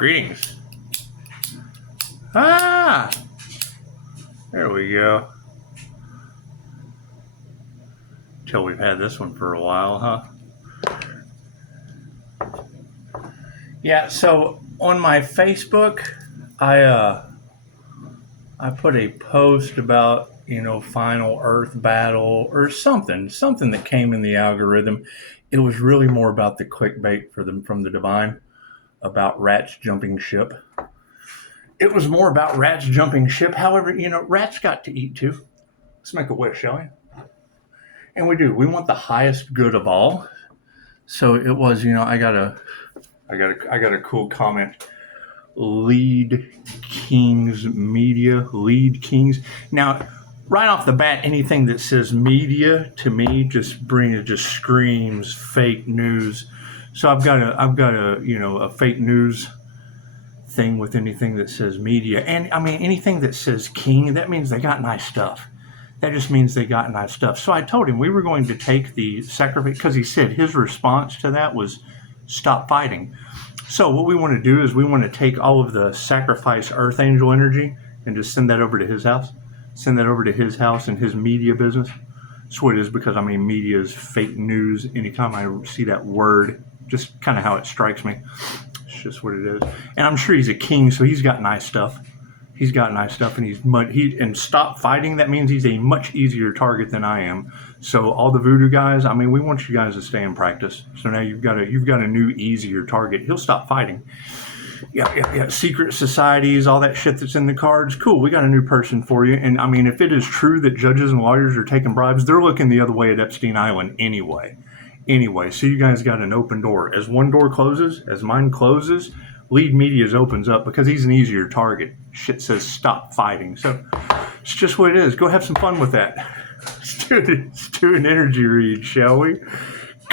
Greetings. Ah! There we go. Till we've had this one for a while, huh? Yeah, so on my Facebook, I put a post about, final Earth battle or something that came in the algorithm. It was really more about the clickbait from the divine, about rats jumping ship. It was more about rats jumping ship. However, rats got to eat too. Let's make a wish, shall we? And we do. We want the highest good of all. So it was, I got a cool comment. Lead Kings Media, Lead Kings. Now, right off the bat, anything that says media to me just screams fake news. So I've got a fake news thing with anything that says media. And I mean, anything that says king, that means they got nice stuff. That just means they got nice stuff. So I told him we were going to take the sacrifice, because he said his response to that was stop fighting. So what we want to do is we want to take all of the sacrifice earth angel energy and just send that over to his house. Send that over to his house and his media business. That's what it is, because I mean, media is fake news. Anytime I see that word, just kind of how it strikes me. It's just what it is. And I'm sure he's a king, so he's got nice stuff. He's got nice stuff, and and stop fighting. That means he's a much easier target than I am. So all the voodoo guys, I mean, we want you guys to stay in practice. So now you've got a new, easier target. He'll stop fighting. Yeah. Secret societies, all that shit that's in the cards. Cool. We got a new person for you. And I mean, if it is true that judges and lawyers are taking bribes, they're looking the other way at Epstein Island anyway. So you guys got an open door. As one door closes, as mine closes, Lead Media's opens up, because he's an easier target. Shit says stop fighting. So it's just what it is. Go have some fun with that. Let's do an energy read, shall we?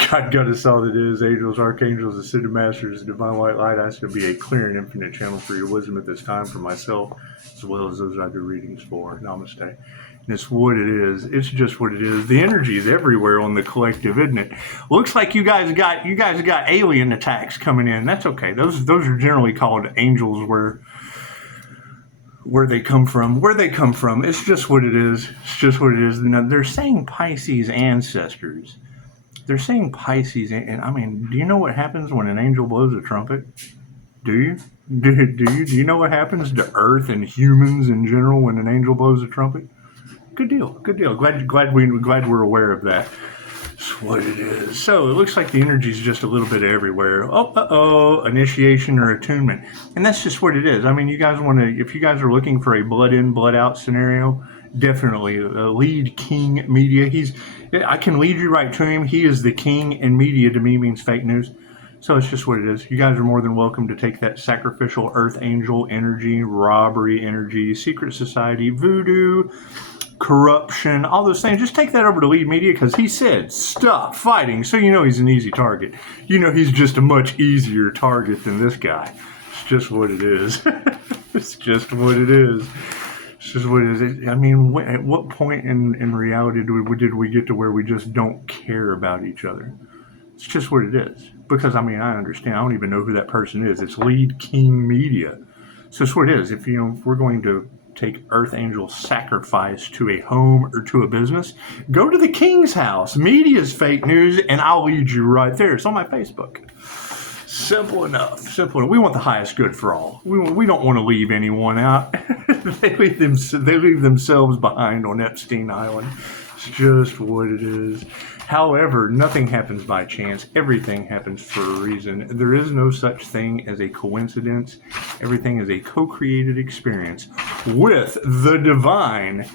God got us all that is. Angels, archangels, ascended masters, divine white light. I ask to be a clear and infinite channel for your wisdom at this time, for myself, as well as those I do readings for. Namaste. And it's what it is. It's just what it is. The energy is everywhere on the collective, isn't it? Looks like you guys got alien attacks coming in. That's okay. Those are generally called angels, where they come from. It's just what it is. Now, they're saying Pisces ancestors. They're saying Pisces, and I mean, do you know what happens when an angel blows a trumpet? Do you? Do you know what happens to Earth and humans in general when an angel blows a trumpet? Good deal. Glad we're aware of that. That's what it is. So it looks like the energy is just a little bit everywhere. Initiation or attunement, and that's just what it is. I mean, you guys want to, if you guys are looking for a blood in, blood out scenario, definitely Lead King Media. I can lead you right to him. He is the king, and media to me means fake news. So it's just what it is. You guys are more than welcome to take that sacrificial earth angel energy, robbery energy, secret society, voodoo, corruption, all those things. Just take that over to Lead Media, because he said stop fighting. So he's an easy target. He's just a much easier target than this guy. It's just what it is. It's just what it is. It's just what it is. I mean, at what point in reality did we get to where we just don't care about each other? It's just what it is. Because, I mean, I understand. I don't even know who that person is. It's Lead King Media. So it's what it is. If we're going to take Earth Angel sacrifice to a home or to a business, go to the king's house. Media's fake news, and I'll lead you right there. It's on my Facebook. Simple enough. We want the highest good for all. We don't want to leave anyone out. They leave themselves behind on Epstein Island. It's just what it is. However, nothing happens by chance. Everything happens for a reason. There is no such thing as a coincidence. Everything is a co-created experience with the divine.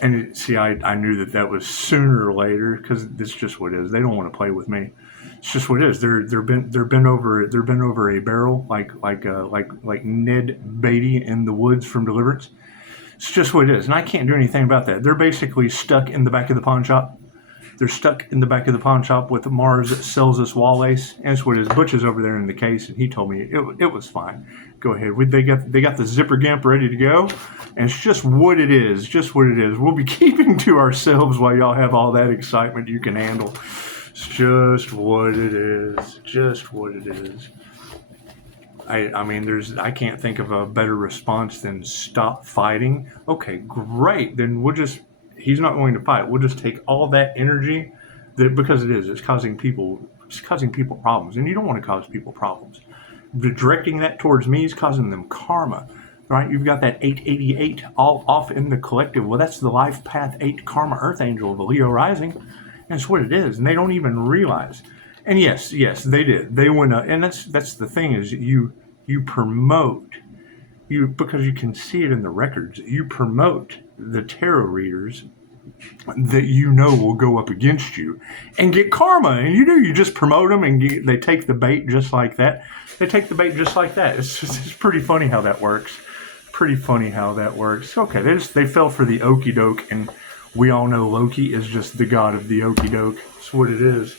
And see, I knew that was sooner or later, because it's just what it is. They don't want to play with me. It's just what it is. They're bent over a barrel like Ned Beatty in the woods from Deliverance. It's just what it is, and I can't do anything about that. They're basically stuck in the back of the pawn shop. They're stuck in the back of the pawn shop with Mars that sells us wall lace. And that's what it is. Butch is over there in the case, and he told me it was fine. Go ahead. They got the zipper gimp ready to go, and it's just what it is. Just what it is. We'll be keeping to ourselves while y'all have all that excitement you can handle. It's just what it is. Just what it is. I mean, I can't think of a better response than stop fighting. Okay, great. Then he's not going to fight. We'll just take all that energy because it's causing people problems. And you don't want to cause people problems. Directing that towards me is causing them karma, right? You've got that 888 all off in the collective. Well, that's the life path 8 karma earth angel of the Leo rising. And that's what it is. And they don't even realize. And yes, they did. They went up, and that's the thing is you promote because you can see it in the records. You promote the tarot readers that will go up against you and get karma, and you just promote them, and they take the bait just like that. It's pretty funny how that works. Okay, they fell for the okie doke, and we all know Loki is just the god of the okie doke. That's what it is.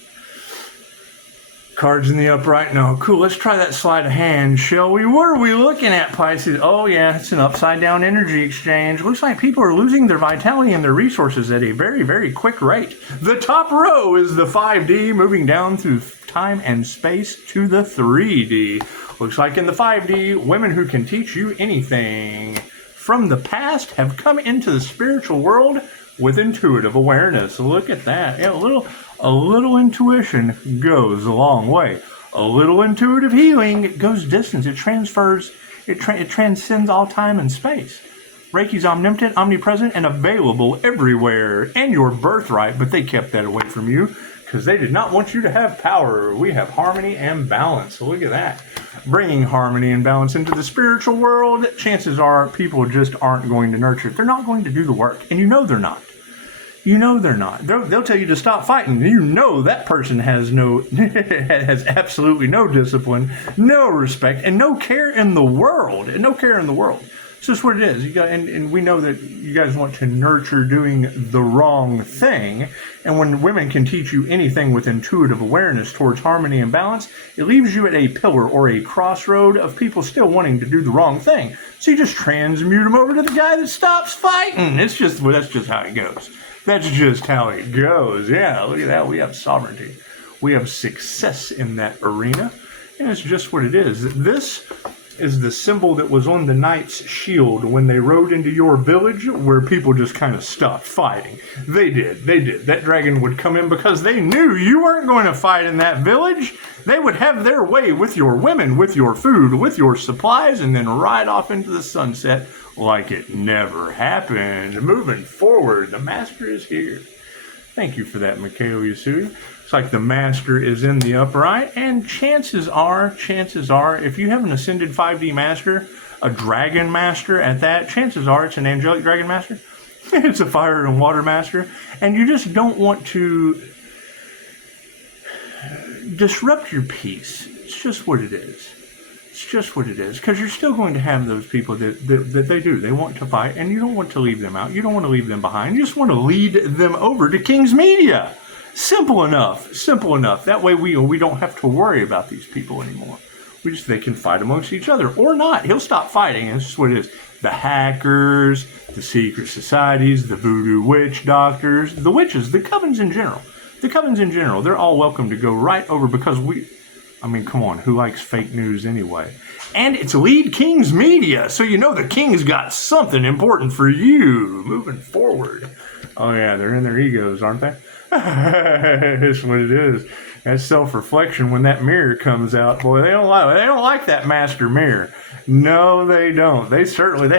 Cards in the upright. No, cool. Let's try that sleight of hand, shall we? What are we looking at, Pisces? Oh, yeah, it's an upside-down energy exchange. Looks like people are losing their vitality and their resources at a very, very quick rate. The top row is the 5D, moving down through time and space to the 3D. Looks like in the 5D, women who can teach you anything from the past have come into the spiritual world with intuitive awareness. Look at that. Yeah, a little intuition goes a long way. A little intuitive healing goes distance. It transcends all time and space. Reiki's omnipotent, omnipresent, and available everywhere. And your birthright, but they kept that away from you because they did not want you to have power. We have harmony and balance. So look at that. Bringing harmony and balance into the spiritual world, chances are people just aren't going to nurture it. They're not going to do the work. And they're not. They're not. They'll tell you to stop fighting. That person has has absolutely no discipline, no respect, and no care in the world. It's just what it is. And we know that you guys want to nurture doing the wrong thing. And when women can teach you anything with intuitive awareness towards harmony and balance, it leaves you at a pillar or a crossroad of people still wanting to do the wrong thing. So you just transmute them over to the guy that stops fighting. That's just how it goes. That's just how it goes. Yeah, look at that. We have sovereignty. We have success in that arena. And it's just what it is. This is the symbol that was on the knight's shield when they rode into your village where people just kind of stopped fighting. They did. That dragon would come in because they knew you weren't going to fight in that village. They would have their way with your women, with your food, with your supplies, and then ride off into the sunset like it never happened. Moving forward, the master is here. Thank you for that, Mikhail Yasui. It's like the master is in the upright, and chances are, if you have an ascended 5D master, a dragon master at that, chances are it's an angelic dragon master. It's a fire and water master, and you just don't want to disrupt your peace. It's just what it is. Because you're still going to have those people that they do. They want to fight, and you don't want to leave them out. You don't want to leave them behind. You just want to lead them over to King's Media. Simple enough. That way we don't have to worry about these people anymore. They can fight amongst each other or not. He'll stop fighting. And it's just what it is. The hackers, the secret societies, the voodoo witch doctors, the witches, the covens in general. They're all welcome to go right over because come on, who likes fake news anyway? And it's Lead King's Media, so the King's got something important for you moving forward. Oh yeah, they're in their egos, aren't they? That's what it is. That's self-reflection when that mirror comes out. Boy, they don't like that master mirror. No, they don't. They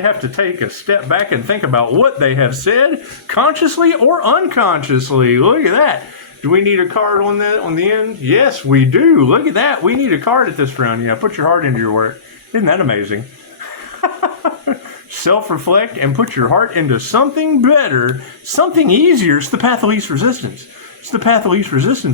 have to take a step back and think about what they have said, consciously or unconsciously. Look at that. Do we need a card on the end? Yes, we do. Look at that. We need a card at this round. Yeah, put your heart into your work. Isn't that amazing? Self-reflect and put your heart into something better, something easier. It's the path of least resistance.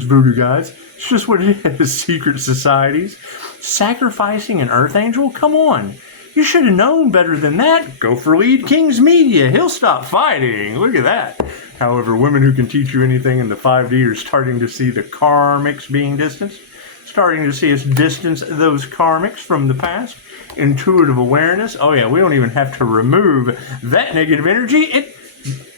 Voodoo guys. It's just what it is. Secret societies. Sacrificing an earth angel? Come on. You should have known better than that. Go for Lead King's Media. He'll stop fighting. Look at that. However, women who can teach you anything in the 5D are starting to see the karmics being distanced. Starting to see us distance those karmics from the past. Intuitive awareness. Oh yeah, we don't even have to remove that negative energy.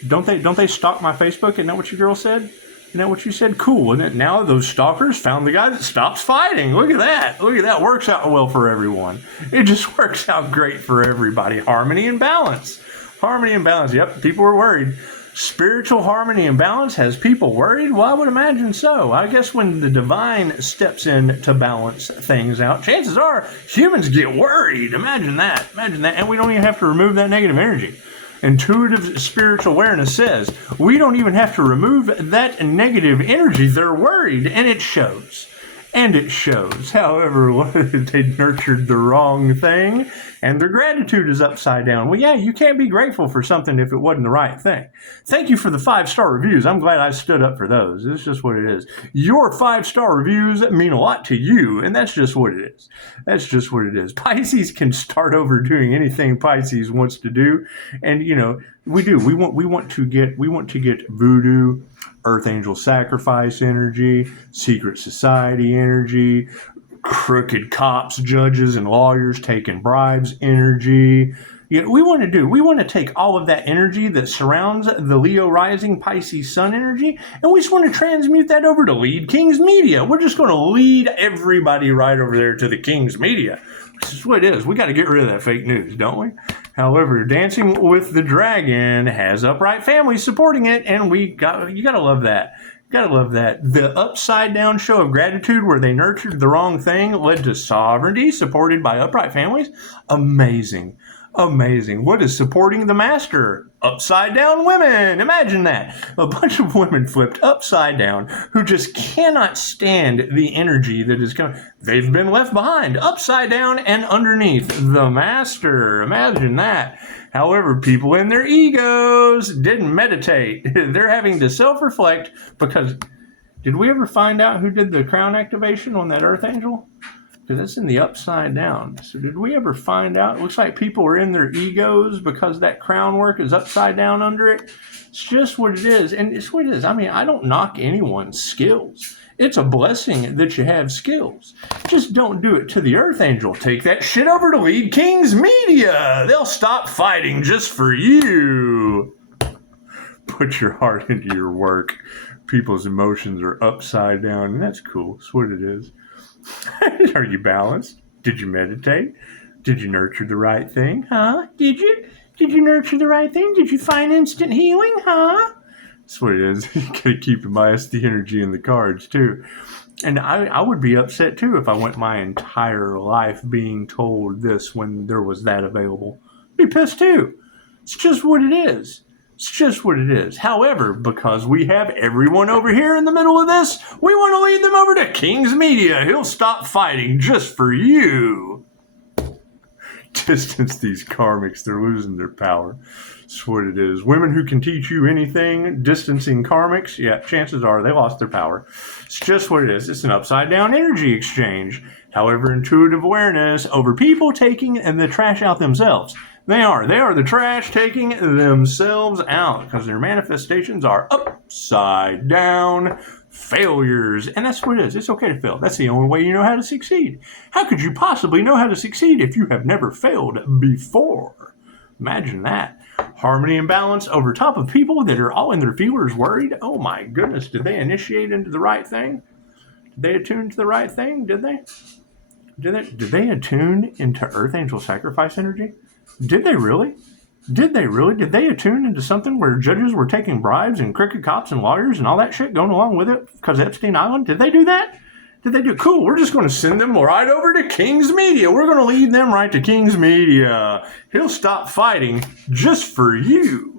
Don't they stalk my Facebook? Isn't that what your girl said? Isn't that what you said? Cool, isn't it? Now those stalkers found the guy that stops fighting. Look at that. Look at that. Works out well for everyone. It just works out great for everybody. Harmony and balance. Harmony and balance. Yep, people are worried. Spiritual harmony and balance has people worried? Well, I would imagine so. I guess when the divine steps in to balance things out, chances are humans get worried. Imagine that. Imagine that. And we don't even have to remove that negative energy. Intuitive spiritual awareness says we don't even have to remove that negative energy. They're worried, and it shows. And it shows. However, they nurtured the wrong thing, and their gratitude is upside down. Well, yeah, you can't be grateful for something if it wasn't the right thing. Thank you for the 5-star reviews. I'm glad I stood up for those. It's just what it is. Your 5-star reviews mean a lot to you, and that's just what it is. That's just what it is. Pisces can start over doing anything Pisces wants to do, and we do. We want to get voodoo, Earth Angel sacrifice energy, secret society energy, crooked cops, judges, and lawyers taking bribes energy. We want to take all of that energy that surrounds the Leo rising Pisces sun energy, and we just want to transmute that over to Lead Kings Media. We're just going to lead everybody right over there to the Kings Media. This is what it is. We got to get rid of that fake news, don't we? However, Dancing with the Dragon has upright families supporting it, and you got to love that. Gotta love that. The upside down show of gratitude where they nurtured the wrong thing led to sovereignty supported by upright families. Amazing. Amazing. What is supporting the master? Upside down women. Imagine that. A bunch of women flipped upside down who just cannot stand the energy that is coming. They've been left behind, upside down and underneath the master. Imagine that. However, people in their egos didn't meditate. They're having to self-reflect because did we ever find out who did the crown activation on that Earth Angel? Because that's in the upside down. So did we ever find out? It looks like people are in their egos because that crown work is upside down under it. It's just what it is. And it's what it is. I mean, I don't knock anyone's skills. It's a blessing that you have skills. Just don't do it to the Earth Angel. Take that shit over to Lead Kings Media. They'll stop fighting just for you. Put your heart into your work. People's emotions are upside down, and that's cool. That's what it is. Are you balanced? Did you meditate? Did you nurture the right thing? Huh? Did you? Did you nurture the right thing? Did you find instant healing? Huh? That's what it is. You gotta keep in mind the energy in the cards too. And I would be upset too if I went my entire life being told this when there was that available. I'd be pissed too. It's just what it is. It's just what it is. However, because we have everyone over here in the middle of this, we want to lead them over to King's Media. He'll stop fighting just for you. Distance these karmics. They're losing their power. That's what it is. Women who can teach you anything, distancing karmics, yeah, chances are they lost their power. It's just what it is. It's an upside down energy exchange. However, intuitive awareness over people taking the trash out themselves. They are the trash taking themselves out because their manifestations are upside down failures. And that's what it is. It's okay to fail. That's the only way you know how to succeed. How could you possibly know how to succeed if you have never failed before? Imagine that. Harmony and balance over top of people that are all in their feelers worried. Oh my goodness, did they initiate into the right thing? Did they attune to the right thing? Did they? Did they attune into Earth Angel sacrifice energy? Did they really? Did they really? Did they attune into something where judges were taking bribes and crooked cops and lawyers and all that shit going along with it because of Epstein Island? Did they do that? Did they do? Cool, we're just going to send them right over to King's Media. We're going to lead them right to King's Media. He'll stop fighting just for you.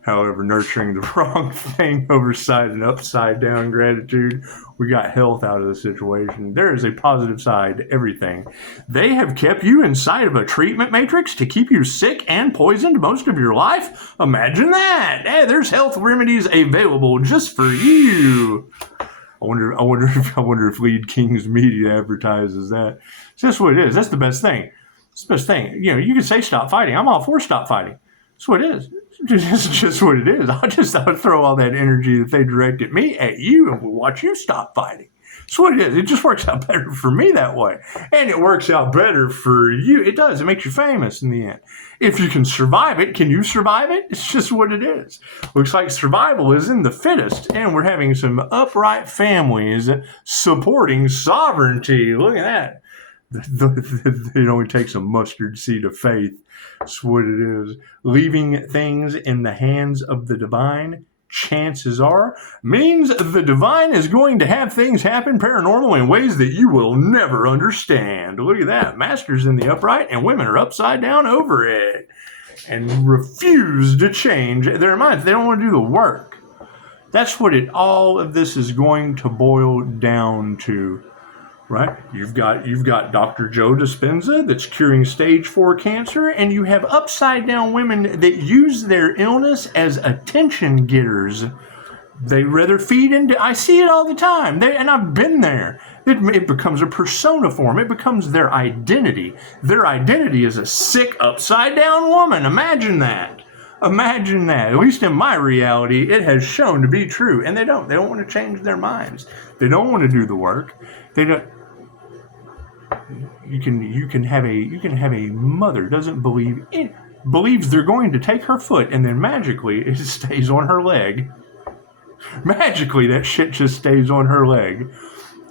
However, nurturing the wrong thing, overside and upside down gratitude, we got health out of the situation. There is a positive side to everything. They have kept you inside of a treatment matrix to keep you sick and poisoned most of your life? Imagine that. Hey, there's health remedies available just for you. I wonder if Lead Kings Media advertises that. It's just what it is. That's the best thing. It's the best thing. You know, you can say stop fighting. I'm all for stop fighting. That's what it is. It's just what it is. I'll throw all that energy that they direct at me at you and we'll watch you stop fighting. It's what it is. It just works out better for me that way. And it works out better for you. It does. It makes you famous in the end. If you can survive it, can you survive it? It's just what it is. Looks like survival is in the fittest. And we're having some upright families supporting sovereignty. Look at that. It only takes a mustard seed of faith. That's what it is. Leaving things in the hands of the divine, chances are, means the divine is going to have things happen paranormal in ways that you will never understand. Look at that. Masters in the upright and women are upside down over it and refuse to change their minds. They don't want to do the work. That's what all of this is going to boil down to. Right? You've got Dr. Joe Dispenza that's curing stage 4 cancer, and you have upside down women that use their illness as attention getters. They rather feed into, I see it all the time, and I've been there. It becomes a persona form. It becomes their identity. Their identity is a sick upside down woman. Imagine that. Imagine that. At least in my reality, it has shown to be true. And they don't want to change their minds. They don't want to do the work. They don't. You can have a mother doesn't believes they're going to take her foot, and then magically it stays on her leg. Magically that shit just stays on her leg.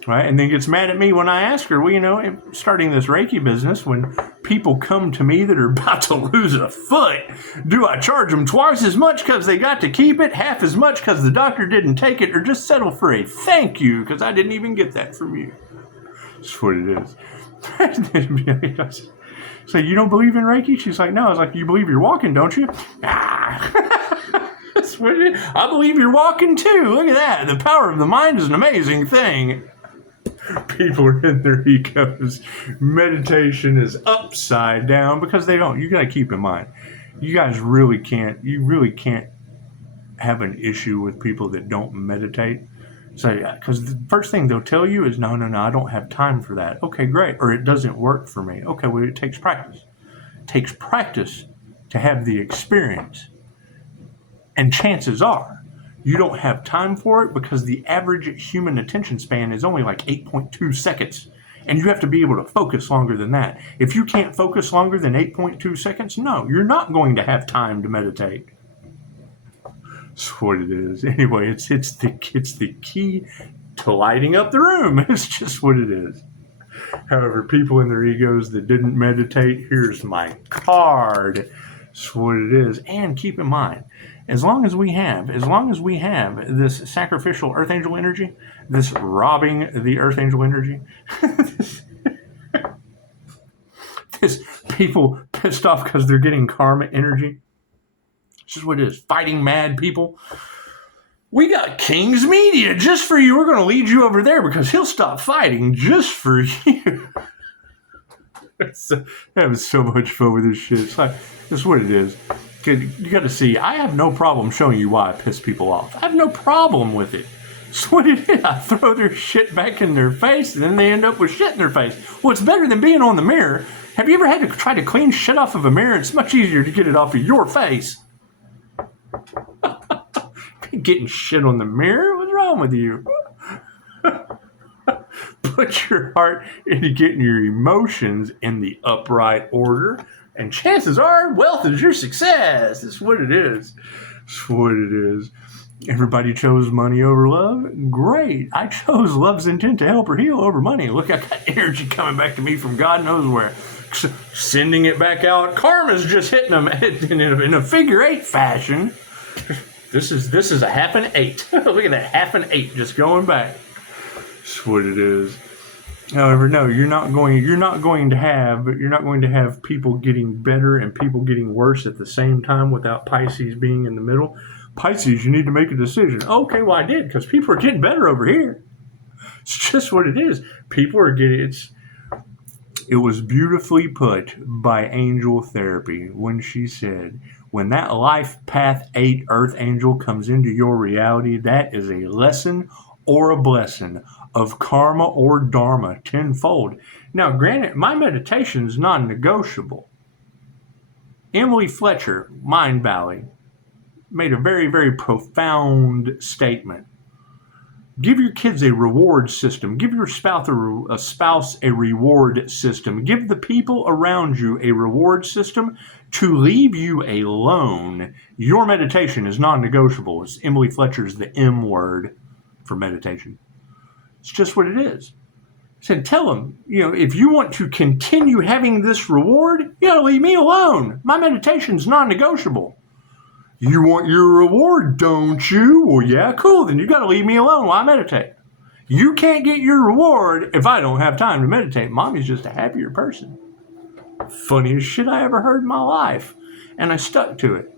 Right? And then gets mad at me when I ask her, well, starting this Reiki business, when people come to me that are about to lose a foot, do I charge them twice as much because they got to keep it, half as much because the doctor didn't take it, or just settle for a thank you because I didn't even get that from you? That's what it is. So you don't believe in Reiki? She's like, no. I was like, you believe you're walking, don't you? That's what it is. I believe you're walking too. Look at that. The power of the mind is an amazing thing. People are in their egos. Meditation is upside down because they don't. You got to keep in mind, you really can't have an issue with people that don't meditate. So, because the first thing they'll tell you is, no, I don't have time for that. Okay, great. Or it doesn't work for me. Okay, well, it takes practice. It takes practice to have the experience. And chances are, you don't have time for it because the average human attention span is only like 8.2 seconds. And you have to be able to focus longer than that. If you can't focus longer than 8.2 seconds, no, you're not going to have time to meditate. That's what it is. Anyway, it's the key to lighting up the room. It's just what it is. However, people in their egos that didn't meditate, here's my card. That's what it is. And keep in mind, as long as we have this sacrificial earth angel energy, this robbing the earth angel energy, this people pissed off because they're getting karma energy. It's just what it is. Fighting mad people. We got King's Media just for you. We're going to lead you over there because he'll stop fighting just for you. Having so much fun with this shit. It's like, that's what it is. You got to see, I have no problem showing you why I piss people off. I have no problem with it. It's what it is. I throw their shit back in their face and then they end up with shit in their face. Well, it's better than being on the mirror. Have you ever had to try to clean shit off of a mirror? It's much easier to get it off of your face. Getting shit on the mirror? What's wrong with you? Put your heart into getting your emotions in the upright order, and chances are wealth is your success. That's what it is. That's what it is. Everybody chose money over love. Great. I chose love's intent to help or heal over money. Look, I got energy coming back to me from God knows where. Sending it back out. Karma's just hitting them in a figure 8 fashion. This is a half an 8. Look at that, half an 8 just going back. That's what it is. However, no, you're not going to have people getting better and people getting worse at the same time without Pisces being in the middle. Pisces, you need to make a decision. Okay, well I did because people are getting better over here. It's just what it is. People are getting It was beautifully put by Angel Therapy when she said, when that life path 8 earth angel comes into your reality, that is a lesson or a blessing of karma or dharma tenfold. Now, granted, my meditation is non-negotiable. Emily Fletcher, Mind Valley, made a very, very profound statement. Give your kids a reward system. Give your spouse a reward system. Give the people around you a reward system to leave you alone. Your meditation is non-negotiable. It's Emily Fletcher's the M word for meditation. It's just what it is. I said, tell them, if you want to continue having this reward, you got to leave me alone. My meditation's non-negotiable. You want your reward, don't you? Well, yeah, cool. Then you got to leave me alone while I meditate. You can't get your reward if I don't have time to meditate. Mommy's just a happier person. Funniest shit I ever heard in my life. And I stuck to it.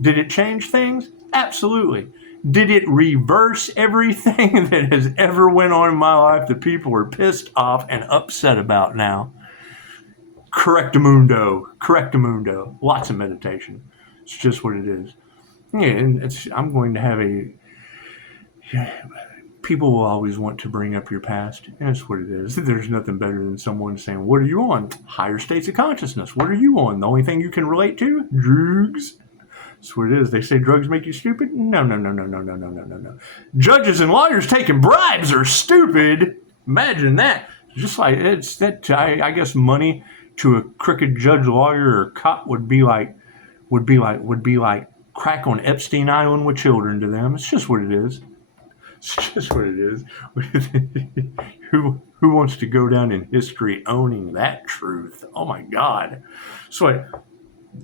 Did it change things? Absolutely. Did it reverse everything that has ever went on in my life that people are pissed off and upset about now? Correctamundo. Lots of meditation. It's just what it is. Yeah, and I'm going to have people will always want to bring up your past, and that's what it is. There's nothing better than someone saying, what are you on? Higher states of consciousness. What are you on? The only thing you can relate to? Drugs. That's what it is. They say drugs make you stupid? No. Judges and lawyers taking bribes are stupid. Imagine that. Just like it's that. I guess money to a crooked judge, lawyer, or cop would be like crack on Epstein Island with children to them. It's just what it is. Who wants to go down in history owning that truth? Oh my God! So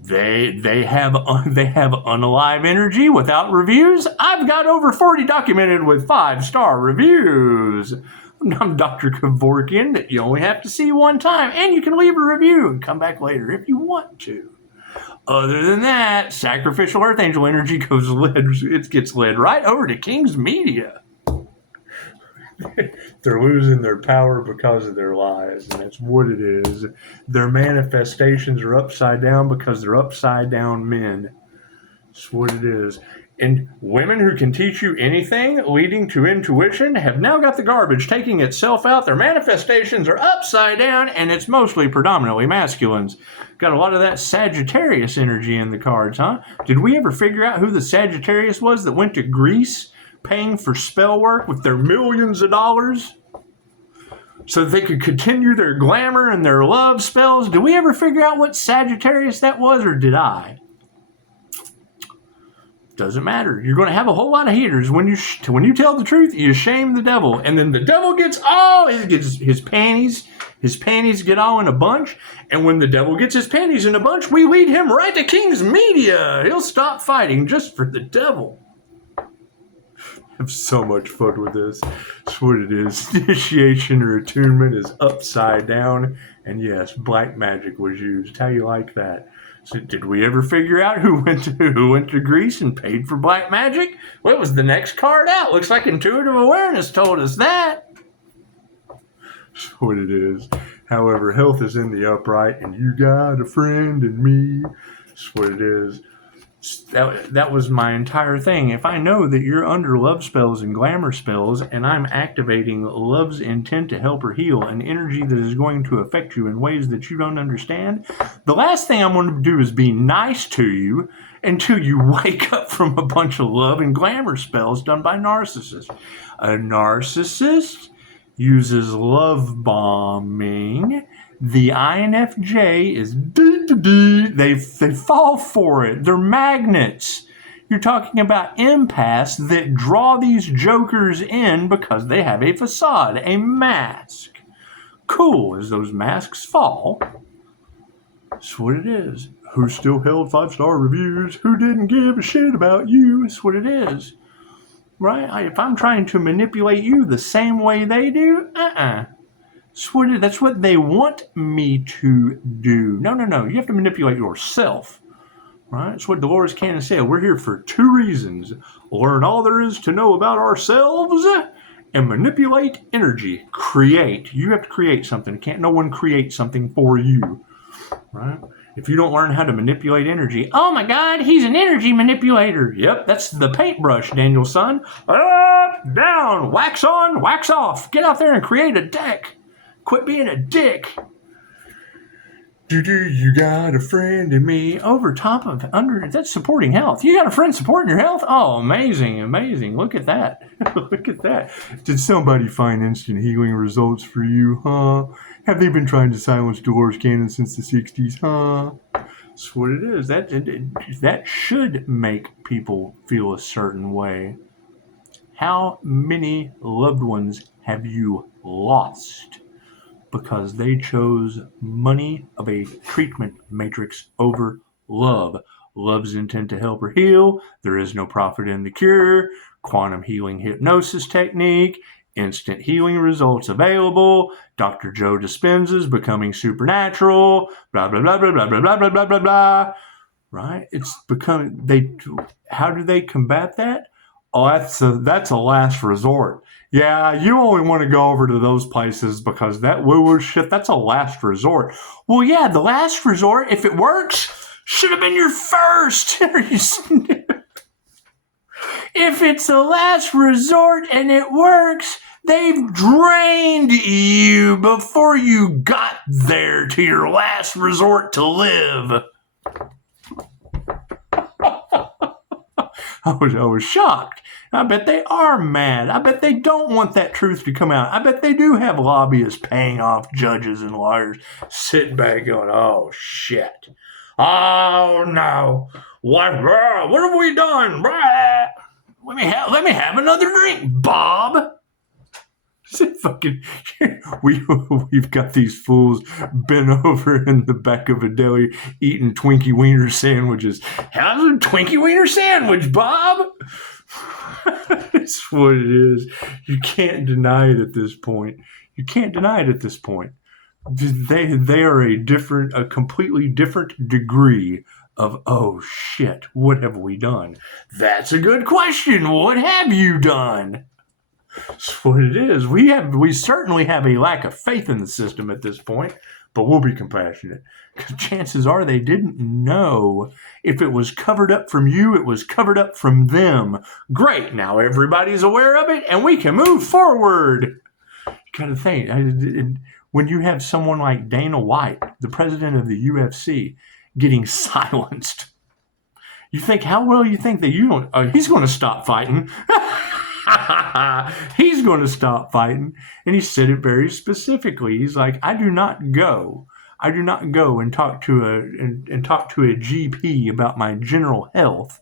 they have unalive energy without reviews. I've got over 40 documented with 5-star reviews. I'm Dr. Kevorkian that you only have to see one time, and you can leave a review and come back later if you want to. Other than that, sacrificial earth angel energy gets led right over to King's Media. They're losing their power because of their lies, and that's what it is. Their manifestations are upside down because they're upside down men. That's what it is. And women who can teach you anything leading to intuition have now got the garbage taking itself out. Their manifestations are upside down, and it's mostly predominantly masculines. Got a lot of that Sagittarius energy in the cards, huh? Did we ever figure out who the Sagittarius was that went to Greece paying for spell work with their millions of dollars so that they could continue their glamour and their love spells? Did we ever figure out what Sagittarius that was, or did I? Doesn't matter. You're going to have a whole lot of haters. When you tell the truth, you shame the devil. And then the devil gets his panties. His panties get all in a bunch. And when the devil gets his panties in a bunch, we lead him right to King's Media. He'll stop fighting just for the devil. I have so much fun with this. That's what it is. Initiation or attunement is upside down. And yes, black magic was used. How you like that? So did we ever figure out who went to Greece and paid for black magic? Well, it was the next card out. Looks like intuitive awareness told us that. That's what it is. However, health is in the upright, and you got a friend in me. That's what it is. That was my entire thing. If I know that you're under love spells and glamour spells, and I'm activating love's intent to help her heal, an energy that is going to affect you in ways that you don't understand, the last thing I'm going to do is be nice to you until you wake up from a bunch of love and glamour spells done by narcissists. A narcissist uses love bombing. The INFJ is they fall for it. They're magnets. You're talking about empaths that draw these jokers in because they have a facade, a mask. Cool, as those masks fall. That's what it is. Who still held 5-star reviews? Who didn't give a shit about you? That's what it is. Right? If I'm trying to manipulate you the same way they do, that's what they want me to do. No. You have to manipulate yourself. Right? It's what Dolores Cannon said. We're here for 2 reasons. Learn all there is to know about ourselves and manipulate energy. Create. You have to create something. Can't no one create something for you. Right? If you don't learn how to manipulate energy, oh my God, he's an energy manipulator. Yep, that's the paintbrush, Daniel's son. Up, down, wax on, wax off. Get out there and create a deck. Quit being a dick. You got a friend in me. Over top of under that's supporting health. You got a friend supporting your health? Oh, amazing, amazing. Look at that. Look at that. Did somebody find instant healing results for you, huh? Have they been trying to silence Dolores Cannon since the 60s, huh? That's what it is. That should make people feel a certain way. How many loved ones have you lost because they chose money of a treatment matrix over love? Love's intent to help or heal. There is no profit in the cure. Quantum healing hypnosis technique. Instant healing results available. Dr. Joe Dispenza's becoming supernatural. Blah, blah, blah, blah, blah, blah, blah, blah, blah, blah, blah. Right? It's become, how do they combat that? Oh, that's a last resort. Yeah, you only want to go over to those places because that woo-woo shit, that's a last resort. Well, yeah, the last resort, if it works, should have been your first. If it's a last resort and it works, they've drained you before you got there to your last resort to live. I was shocked. I bet they are mad. I bet they don't want that truth to come out. I bet they do have lobbyists paying off judges and lawyers sitting back going, oh, shit. Oh, no. What have we done? Let me have another drink, Bob. Fucking, we've got these fools bent over in the back of a deli eating Twinkie Wiener sandwiches. How's a Twinkie Wiener sandwich, Bob? That's what it is. You can't deny it at this point. You can't deny it at this point. They are a completely different degree of, oh shit, what have we done? That's a good question. What have you done? That's what it is. We certainly have a lack of faith in the system at this point, but we'll be compassionate. Because chances are they didn't know. If it was covered up from you, it was covered up from them. Great, now everybody's aware of it, and we can move forward. You gotta think, when you have someone like Dana White, the president of the UFC, getting silenced, you think, how well you think that he's going to stop fighting. He's going to stop fighting. And he said it very specifically. He's like, I do not go and talk to a GP about my general health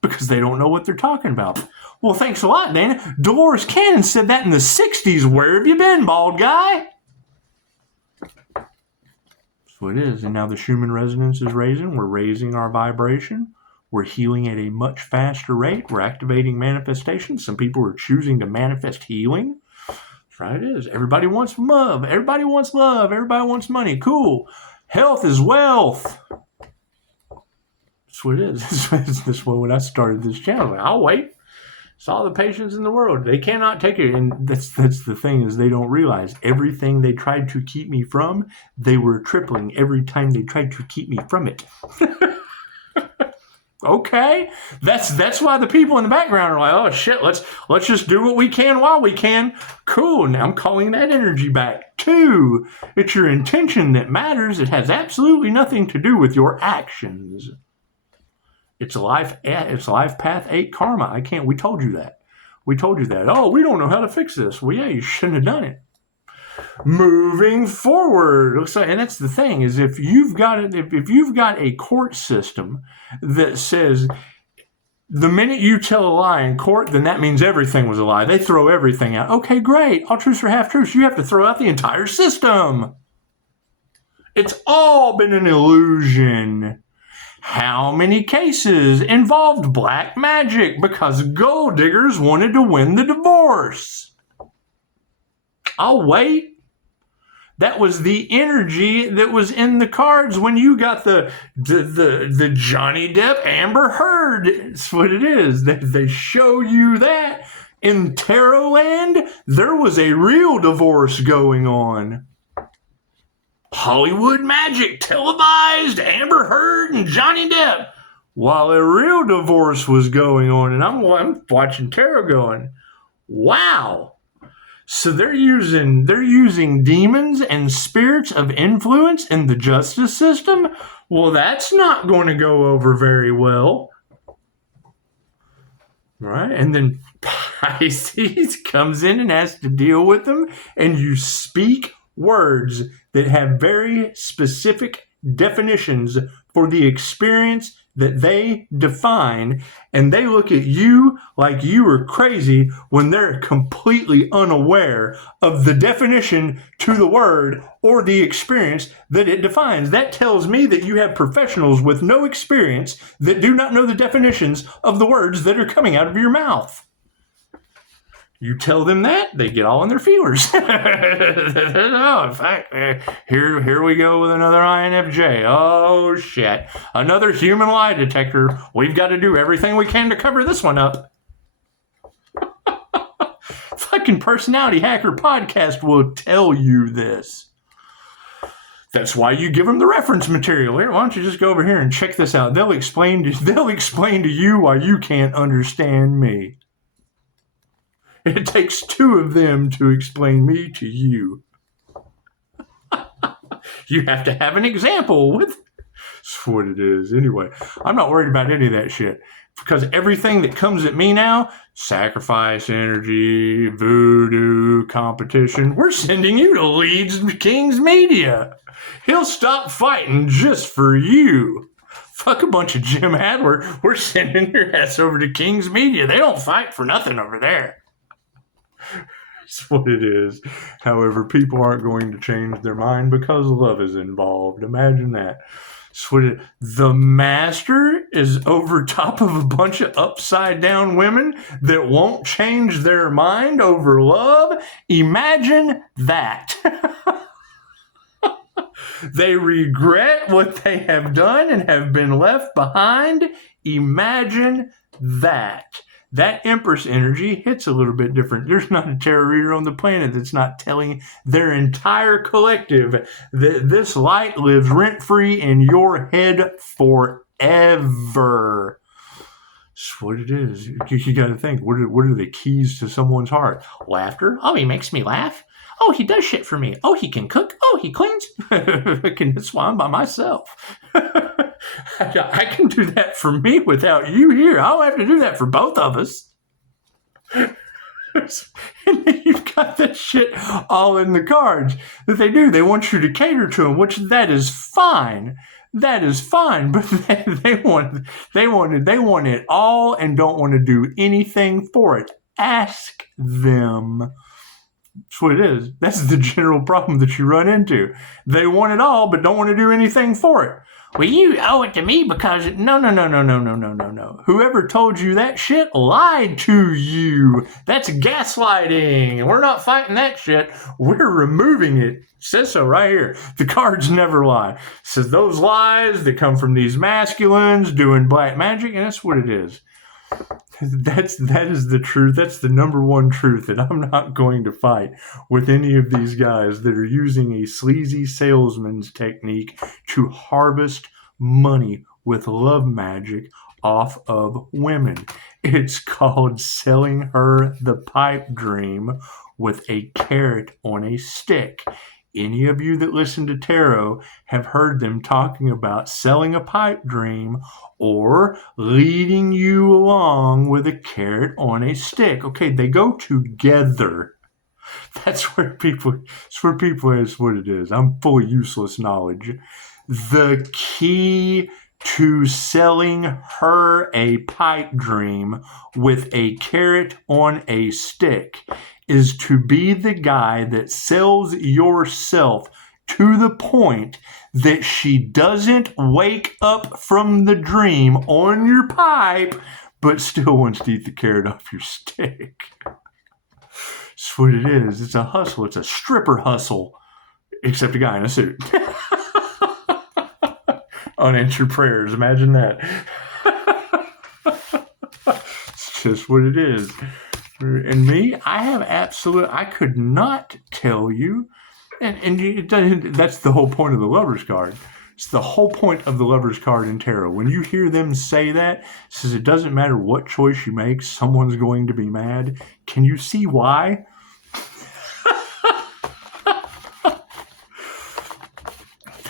because they don't know what they're talking about. Well, thanks a lot, Dana. Dolores Cannon said that in the 60s. Where have you been, bald guy? That's what it is. And now the Schumann resonance is raising. We're raising our vibration. We're healing at a much faster rate. We're activating manifestation. Some people are choosing to manifest healing. That's right, it is. Everybody wants love. Everybody wants love. Everybody wants money. Cool. Health is wealth. That's what it is. That's what when I started this channel. I'll wait. It's all the patience in the world. They cannot take it. And that's the thing is they don't realize everything they tried to keep me from, they were tripling every time they tried to keep me from it. Okay, that's why the people in the background are like, oh shit, let's just do what we can while we can. Cool. Now I'm calling that energy back. 2, it's your intention that matters. It has absolutely nothing to do with your actions. It's life path 8 karma. We told you that. Oh, we don't know how to fix this. Well, yeah, you shouldn't have done it. Moving forward, and that's the thing is if you've got a court system that says the minute you tell a lie in court, then that means everything was a lie. They throw everything out. Okay, great. All truths are half truths. You have to throw out the entire system. It's all been an illusion. How many cases involved black magic because gold diggers wanted to win the divorce? I'll wait. That was the energy that was in the cards when you got the Johnny Depp Amber Heard. That's what it is. They show you that. In Tarot Land, there was a real divorce going on. Hollywood magic, televised, Amber Heard and Johnny Depp. While a real divorce was going on. And I'm watching tarot going, wow. So they're using demons and spirits of influence in the justice system. Well, that's not going to go over very well. Right? And then Pisces comes in and has to deal with them, and you speak words that have very specific definitions for the experience that they define, and they look at you like you are crazy when they're completely unaware of the definition to the word or the experience that it defines. That tells me that you have professionals with no experience that do not know the definitions of the words that are coming out of your mouth. You tell them that, they get all in their feelers. Oh, in fact, here we go with another INFJ. Oh, shit. Another human lie detector. We've got to do everything we can to cover this one up. Fucking Personality Hacker Podcast will tell you this. That's why you give them the reference material. Why don't you just go over here and check this out? They'll explain to you why you can't understand me. It takes two of them to explain me to you. You have to have an example with. That's what it is. Anyway, I'm not worried about any of that shit. Because everything that comes at me now, sacrifice energy, voodoo, competition, we're sending you to Leeds King's Media. He'll stop fighting just for you. Fuck a bunch of Jim Adler. We're sending your ass over to King's Media. They don't fight for nothing over there. That's what it is. However, people aren't going to change their mind because love is involved. Imagine that. That's what the master is over top of a bunch of upside down women that won't change their mind over love. Imagine that. They regret what they have done and have been left behind. Imagine that. That Empress energy hits a little bit different. There's not a tarot reader on the planet that's not telling their entire collective that this light lives rent-free in your head forever. That's what it is. You got to think, what are the keys to someone's heart? Laughter? Oh, he makes me laugh. Oh, he does shit for me. Oh, he can cook. Oh, he cleans. That's why I'm by myself. I can do that for me without you here. I don't have to do that for both of us. And then you've got that shit all in the cards that they do. They want you to cater to them, which that is fine. That is fine, but they want it all and don't want to do anything for it. Ask them. That's what it is. That's the general problem that you run into. They want it all, but don't want to do anything for it. Well, you owe it to me because... No. Whoever told you that shit lied to you. That's gaslighting. We're not fighting that shit. We're removing it. It says so right here. The cards never lie. It says those lies that come from these masculines doing black magic, and that's what it is. That is the truth. That's the number one truth, and I'm not going to fight with any of these guys that are using a sleazy salesman's technique to harvest money with love magic off of women. It's called selling her the pipe dream with a carrot on a stick. Any of you that listen to tarot have heard them talking about selling a pipe dream or leading you along with a carrot on a stick. Okay, they go together. That's where people is what it is. I'm full of useless knowledge. The key to selling her a pipe dream with a carrot on a stick is to be the guy that sells yourself to the point that she doesn't wake up from the dream on your pipe, but still wants to eat the carrot off your stick. That's what it is. It's a hustle. It's a stripper hustle, except a guy in a suit. Unanswered prayers. Imagine that. It's just what it is. And me, I could not tell you, and it doesn't, that's the whole point of the Lover's card. It's the whole point of the Lover's card in tarot. When you hear them say that, it says it doesn't matter what choice you make, someone's going to be mad. Can you see why?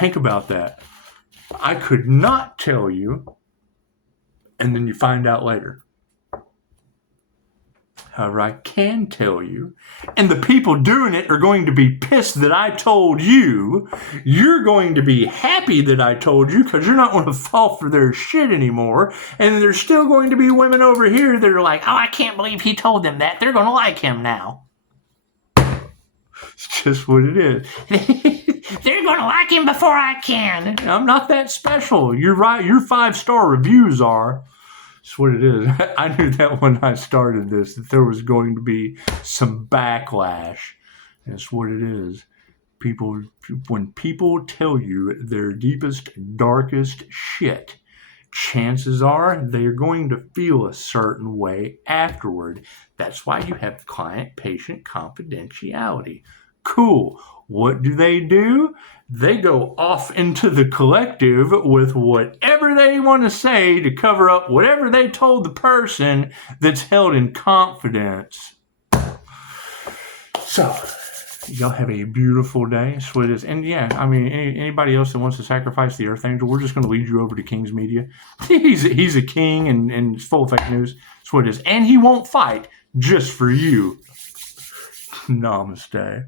Think about that. I could not tell you, and then you find out later. However, I can tell you, and the people doing it are going to be pissed that I told you. You're going to be happy that I told you because you're not going to fall for their shit anymore. And there's still going to be women over here that are like, oh, I can't believe he told them that. They're going to like him now. It's just what it is. They're going to like him before I can. I'm not that special. You're right. Your 5-star reviews are. That's what it is. I knew that when I started this, that there was going to be some backlash. That's what it is. People, when people tell you their deepest, darkest shit, chances are they're going to feel a certain way afterward. That's why you have client-patient confidentiality. Cool. What do? They go off into the collective with whatever they want to say to cover up whatever they told the person that's held in confidence. So, y'all have a beautiful day. That's what it is. And yeah, I mean, anybody else that wants to sacrifice the Archangel, we're just going to lead you over to King's Media. He's a king and it's full of fake news. That's what it is. And he won't fight just for you. Namaste.